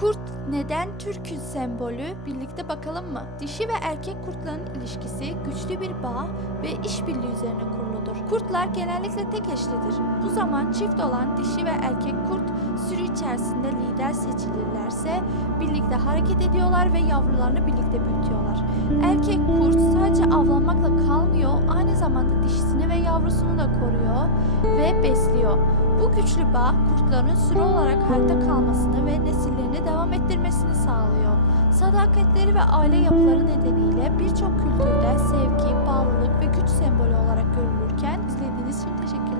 Kurt neden Türk'ün sembolü? Birlikte bakalım mı? Dişi ve erkek kurtların ilişkisi güçlü bir bağ ve işbirliği üzerine kuruludur. Kurtlar genellikle tek eşlidir. Bu zaman çift olan dişi ve erkek kurt sürü içerisinde lider seçilirlerse birlikte hareket ediyorlar ve yavrularını birlikte büyütüyorlar. Erkek kurt sadece avlanmakla kalmıyor, aynı zamanda dişisini ve yavrusunu da koruyor ve besliyor. Bu güçlü bağ kurtların sürü olarak hayatta kalmasını ve nesillerini devam ettirmesini sağlıyor. Sadakatleri ve aile yapıları nedeniyle birçok kültürde sevgi, bağlılık ve güç sembolü olarak görülürken izlediğiniz için teşekkür ederim.